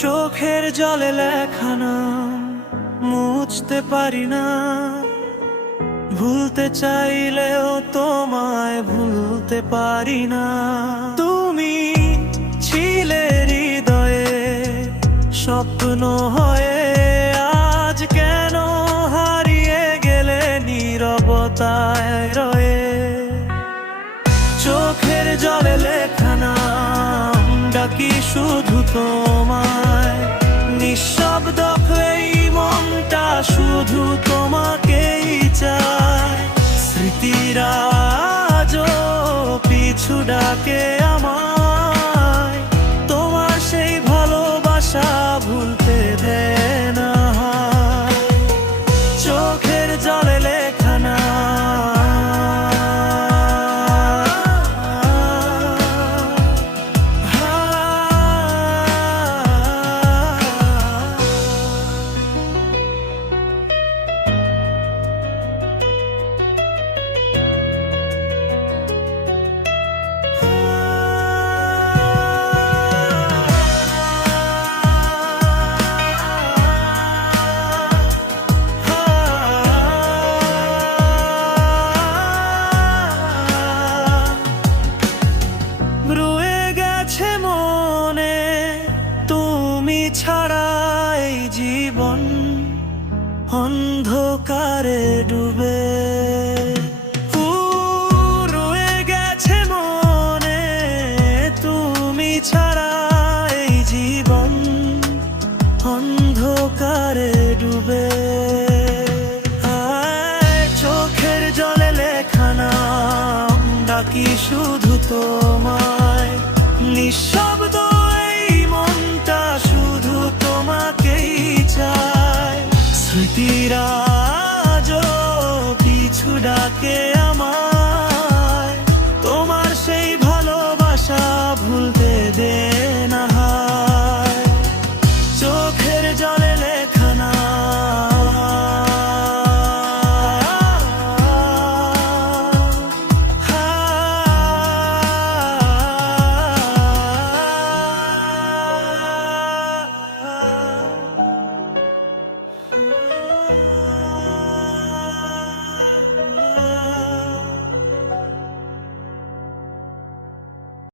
চোখের জলে লেখা নাম মুছতে পারি না, ভুলতে চাইলেও তোমায় ভুলতে পারি না। তুমি ছিলে হৃদয়ে স্বপ্ন হয়ে, আজ কেন হারিয়ে গেলে নীরবতায় রয়ে। চোখের জলে লেখা নাম ডাকি শুধু তোমায়, নিঃশব্দ এই মনটা শুধু তোমাকেই চায়। স্মৃতিরা আজও পিছু ডাকে আমায়, তোমার সেই ভালোবাসা ভুলতে দেয় না। চোখের জলে লেখা নাম ছাড়া এই জীবন অন্ধকারে ডুবে। রয়ে গেছে মনে তুমি ছাড়া এই জীবন অন্ধকারে ডুবে। চোখের জলে লেখা নাম ডাকি শুধু তোমায়, নিঃশব্দ স্মৃতিরা আজও পিছু ডাকে আমার।